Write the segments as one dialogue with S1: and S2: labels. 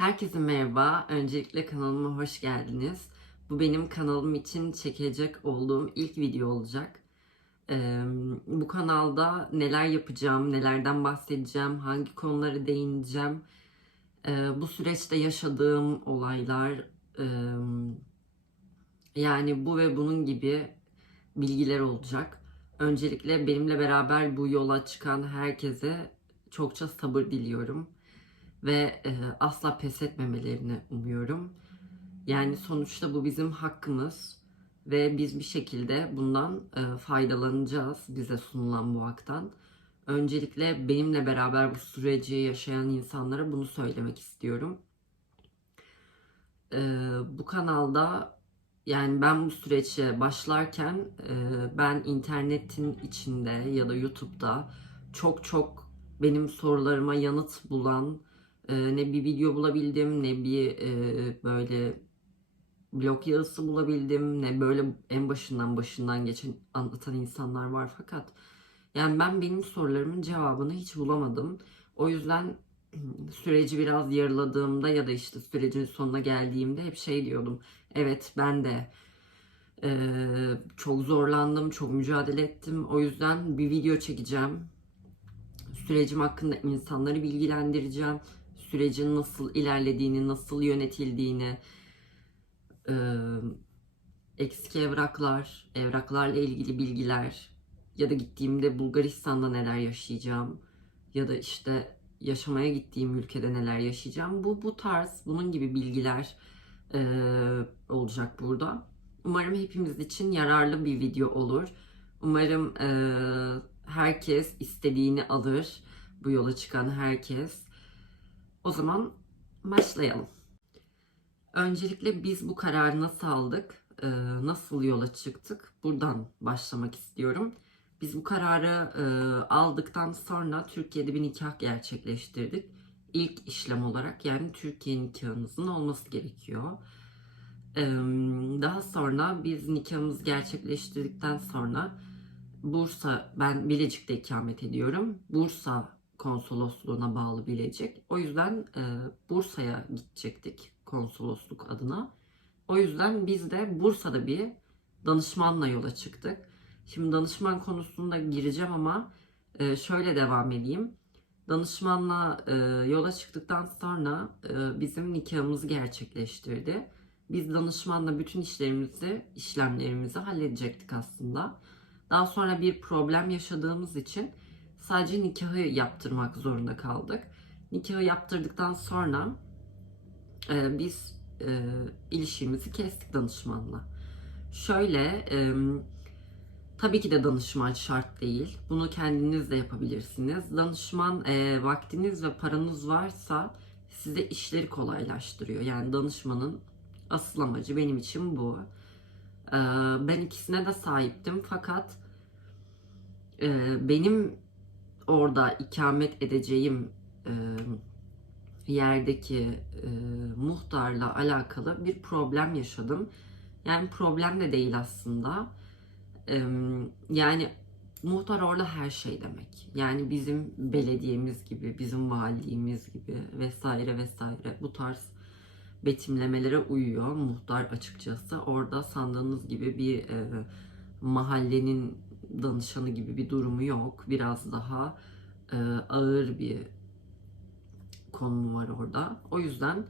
S1: Herkese merhaba. Öncelikle kanalıma hoş geldiniz. Bu benim kanalım için çekecek olduğum ilk video olacak. Ee, bu kanalda neler yapacağım, nelerden bahsedeceğim, hangi konuları değineceğim, ee, bu süreçte yaşadığım olaylar, e, yani bu ve bunun gibi bilgiler olacak. Öncelikle benimle beraber bu yola çıkan herkese çokça sabır diliyorum ve e, asla pes etmemelerini umuyorum. Yani sonuçta bu bizim hakkımız ve biz bir şekilde bundan e, faydalanacağız bize sunulan bu haktan. Öncelikle benimle beraber bu süreci yaşayan insanlara bunu söylemek istiyorum. E, bu kanalda yani ben bu süreçe başlarken e, ben internetin içinde ya da YouTube'da çok çok benim sorularıma yanıt bulan e, ne bir video bulabildim ne bir e, böyle blog yazısı bulabildim ne böyle en başından başından geçen anlatan insanlar var fakat yani ben benim sorularımın cevabını hiç bulamadım. O yüzden süreci biraz yarıladığımda ya da işte sürecin sonuna geldiğimde hep şey diyordum. Evet ben de e, çok zorlandım, çok mücadele ettim. O yüzden bir video çekeceğim. Sürecim hakkında insanları bilgilendireceğim. Sürecin nasıl ilerlediğini, nasıl yönetildiğini, e, eksik evraklar, evraklarla ilgili bilgiler ya da gittiğimde Bulgaristan'da neler yaşayacağım ya da işte yaşamaya gittiğim ülkede neler yaşayacağım. Bu bu tarz bunun gibi bilgiler e, olacak burada. Umarım hepimiz için yararlı bir video olur. Umarım e, herkes istediğini alır. Bu yola çıkan herkes. O zaman başlayalım. Öncelikle biz bu kararı nasıl aldık? E, nasıl yola çıktık? Buradan başlamak istiyorum. Biz bu kararı e, aldıktan sonra Türkiye'de bir nikah gerçekleştirdik. İlk işlem olarak yani Türkiye nikahınızın olması gerekiyor. E, daha sonra biz nikahımızı gerçekleştirdikten sonra Bursa, ben Bilecik'te ikamet ediyorum. Bursa konsolosluğuna bağlı Bilecik. O yüzden e, Bursa'ya gidecektik konsolosluk adına. O yüzden biz de Bursa'da bir danışmanla yola çıktık. Şimdi danışman konusunda gireceğim ama e, şöyle devam edeyim. Danışmanla e, yola çıktıktan sonra e, bizim nikahımızı gerçekleştirdi. Biz danışmanla bütün işlerimizi, işlemlerimizi halledecektik aslında. Daha sonra bir problem yaşadığımız için sadece nikahı yaptırmak zorunda kaldık. Nikahı yaptırdıktan sonra e, biz e, ilişkimizi kestik danışmanla. Şöyle, e, tabii ki de danışman şart değil. Bunu kendiniz de yapabilirsiniz. Danışman e, vaktiniz ve paranız varsa size işleri kolaylaştırıyor. Yani danışmanın asıl amacı benim için bu. E, ben ikisine de sahiptim fakat e, benim orada ikamet edeceğim e, yerdeki e, muhtarla alakalı bir problem yaşadım. Yani problem de değil aslında. E, yani muhtar orada her şey demek. Yani bizim belediyemiz gibi, bizim valiliğimiz gibi vesaire vesaire bu tarz betimlemelere uyuyor muhtar açıkçası. Orada sandığınız gibi bir e, mahallenin danışanı gibi bir durumu yok. Biraz daha e, ağır bir konumu var orada. O yüzden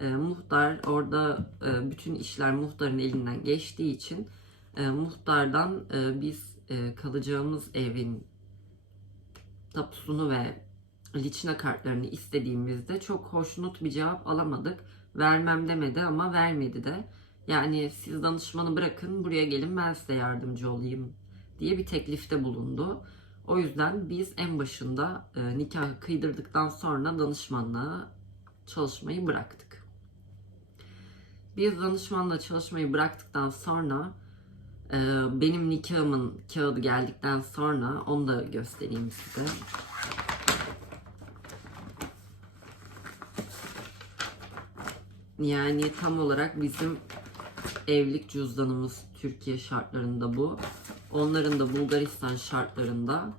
S1: e, muhtar orada e, bütün işler muhtarın elinden geçtiği için e, muhtardan e, biz e, kalacağımız evin tapusunu ve liçine kartlarını istediğimizde çok hoşnut bir cevap alamadık. Vermem demedi ama vermedi de. Yani siz danışmanı bırakın buraya gelin ben size yardımcı olayım diye bir teklifte bulundu. O yüzden biz en başında e, nikahı kıydırdıktan sonra danışmanla çalışmayı bıraktık. Biz danışmanla çalışmayı bıraktıktan sonra e, benim nikahımın kağıdı geldikten sonra onu da göstereyim size. Yani tam olarak bizim evlilik cüzdanımız Türkiye şartlarında bu. Onların da Bulgaristan şartlarında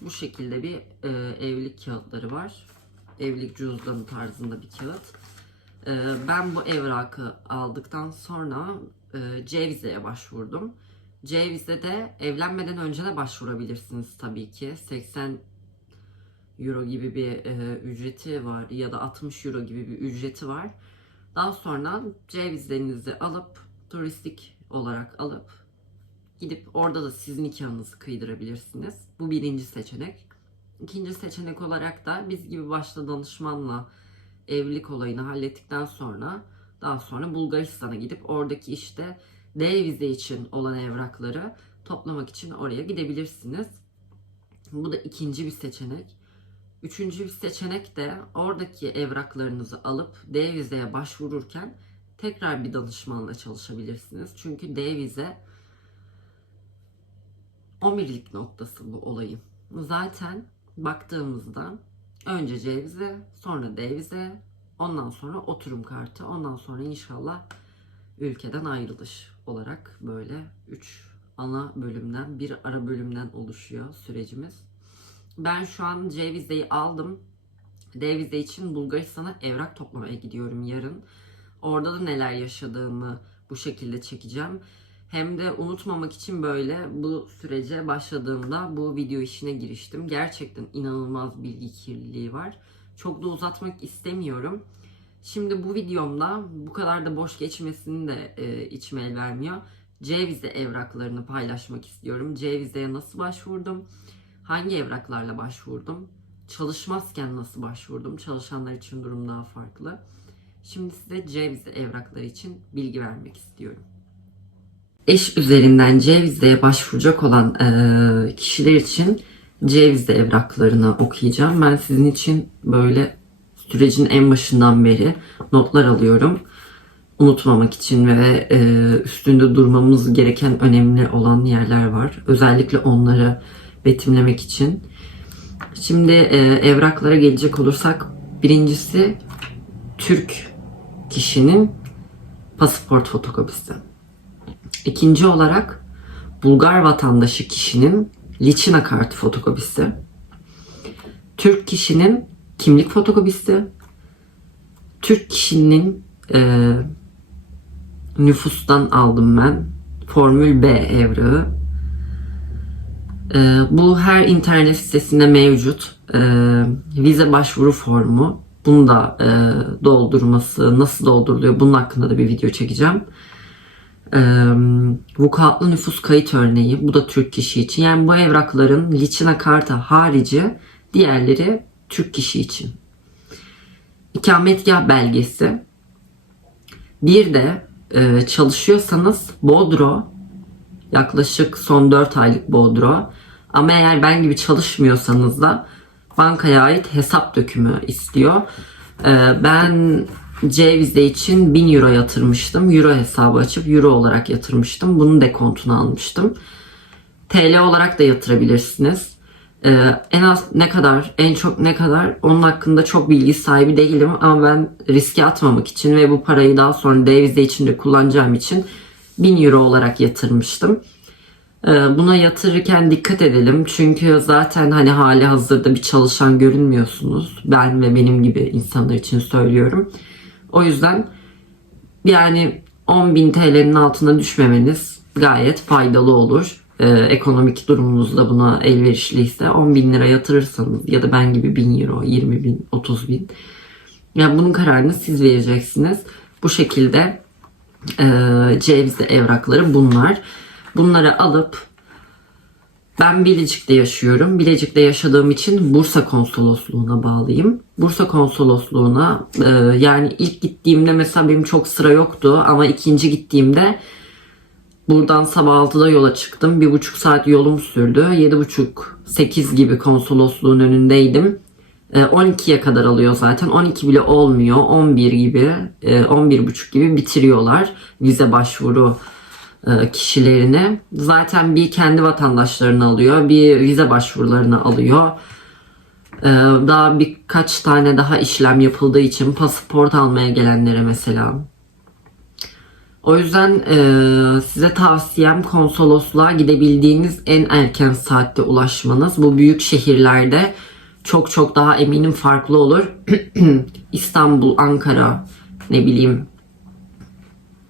S1: bu şekilde bir e, evlilik kağıtları var. Evlilik cüzdanı tarzında bir kağıt. Ee, ben bu evrakı aldıktan sonra e, C vizeye başvurdum. C vizede evlenmeden önce de başvurabilirsiniz tabii ki. 80 euro gibi bir e, ücreti var ya da 60 euro gibi bir ücreti var. Daha sonra C vizenizi alıp turistik olarak alıp gidip orada da siz nikahınızı kıydırabilirsiniz. Bu birinci seçenek. İkinci seçenek olarak da biz gibi başta danışmanla evlilik olayını hallettikten sonra daha sonra Bulgaristan'a gidip oradaki işte D vize için olan evrakları toplamak için oraya gidebilirsiniz. Bu da ikinci bir seçenek. Üçüncü bir seçenek de oradaki evraklarınızı alıp D vizeye başvururken tekrar bir danışmanla çalışabilirsiniz. Çünkü D vize omirlik noktası bu olayın. Zaten baktığımızda önce C vize, sonra D vize, ondan sonra oturum kartı, ondan sonra inşallah ülkeden ayrılış olarak böyle 3 ana bölümden, bir ara bölümden oluşuyor sürecimiz. Ben şu an C vizeyi aldım. D vize için Bulgaristan'a evrak toplamaya gidiyorum yarın. Orada da neler yaşadığımı bu şekilde çekeceğim. Hem de unutmamak için böyle bu sürece başladığımda bu video işine giriştim. Gerçekten inanılmaz bilgi kirliliği var. Çok da uzatmak istemiyorum. Şimdi bu videomda bu kadar da boş geçmesini de e, içime el vermiyor. C vize evraklarını paylaşmak istiyorum. C vizeye nasıl başvurdum? Hangi evraklarla başvurdum? Çalışmazken nasıl başvurdum? Çalışanlar için durum daha farklı. Şimdi size C vize evrakları için bilgi vermek istiyorum. Eş üzerinden C vizeye başvuracak olan e, kişiler için C vize evraklarını okuyacağım. Ben sizin için böyle sürecin en başından beri notlar alıyorum. Unutmamak için ve e, üstünde durmamız gereken önemli olan yerler var. Özellikle onları betimlemek için. Şimdi e, evraklara gelecek olursak birincisi Türk kişinin pasaport fotokopisi. İkinci olarak Bulgar vatandaşı kişinin liçina kartı fotokopisi. Türk kişinin kimlik fotokopisi. Türk kişinin e, nüfustan aldım ben. Formül B evrağı. E, bu her internet sitesinde mevcut. E, vize başvuru formu. Bunu da e, doldurması, nasıl dolduruluyor bunun hakkında da bir video çekeceğim. E, vukuatlı nüfus kayıt örneği. Bu da Türk kişi için. Yani bu evrakların liçina kartı harici diğerleri Türk kişi için. İkametgah belgesi. Bir de e, çalışıyorsanız Bodro yaklaşık son 4 aylık Bodro. Ama eğer ben gibi çalışmıyorsanız da bankaya ait hesap dökümü istiyor. E, ben C vize için 1000 euro yatırmıştım. Euro hesabı açıp euro olarak yatırmıştım. Bunun dekontunu almıştım. TL olarak da yatırabilirsiniz. Ee, en az ne kadar, en çok ne kadar onun hakkında çok bilgi sahibi değilim ama ben riske atmamak için ve bu parayı daha sonra D vize için de kullanacağım için 1000 euro olarak yatırmıştım. Ee, buna yatırırken dikkat edelim çünkü zaten hani hali hazırda bir çalışan görünmüyorsunuz. Ben ve benim gibi insanlar için söylüyorum. O yüzden yani 10.000 TL'nin altına düşmemeniz gayet faydalı olur e, ekonomik durumunuz da buna elverişliyse 10 bin lira yatırırsanız ya da ben gibi 1000 euro, 20 bin, 30 bin. Yani bunun kararını siz vereceksiniz. Bu şekilde e, cevizi evrakları bunlar. Bunları alıp ben Bilecik'te yaşıyorum. Bilecik'te yaşadığım için Bursa Konsolosluğu'na bağlıyım. Bursa Konsolosluğu'na e, yani ilk gittiğimde mesela benim çok sıra yoktu ama ikinci gittiğimde Buradan sabah 6'da yola çıktım. Bir buçuk saat yolum sürdü. 7.30-8 gibi konsolosluğun önündeydim. 12'ye kadar alıyor zaten. 12 bile olmuyor. 11 gibi, 11.30 gibi bitiriyorlar vize başvuru kişilerini. Zaten bir kendi vatandaşlarını alıyor, bir vize başvurularını alıyor. Daha birkaç tane daha işlem yapıldığı için pasaport almaya gelenlere mesela o yüzden e, size tavsiyem konsolosluğa gidebildiğiniz en erken saatte ulaşmanız. Bu büyük şehirlerde çok çok daha eminim farklı olur. İstanbul, Ankara, ne bileyim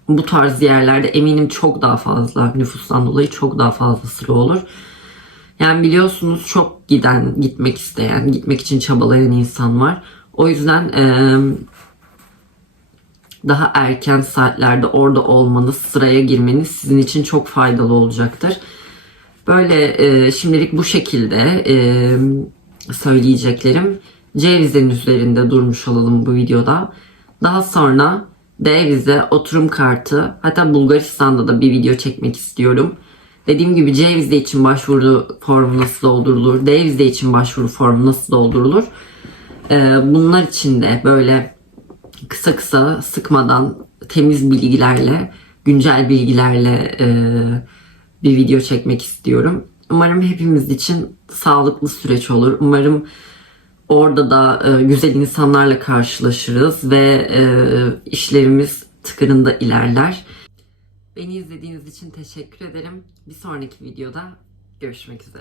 S1: bu tarz yerlerde eminim çok daha fazla nüfustan dolayı çok daha fazla sıra olur. Yani biliyorsunuz çok giden, gitmek isteyen, gitmek için çabalayan insan var. O yüzden eee, daha erken saatlerde orada olmanız, sıraya girmeniz sizin için çok faydalı olacaktır. Böyle eee, şimdilik bu şekilde eee, söyleyeceklerim. C vizenin üzerinde durmuş olalım bu videoda. Daha sonra D vize, oturum kartı, hatta Bulgaristan'da da bir video çekmek istiyorum. Dediğim gibi C vize için başvuru formu nasıl doldurulur, D vize için başvuru formu nasıl doldurulur. Ee, bunlar için de böyle kısa kısa sıkmadan temiz bilgilerle, güncel bilgilerle e, bir video çekmek istiyorum. Umarım hepimiz için sağlıklı süreç olur. Umarım orada da e, güzel insanlarla karşılaşırız ve e, işlerimiz tıkırında ilerler. Beni izlediğiniz için teşekkür ederim. Bir sonraki videoda görüşmek üzere.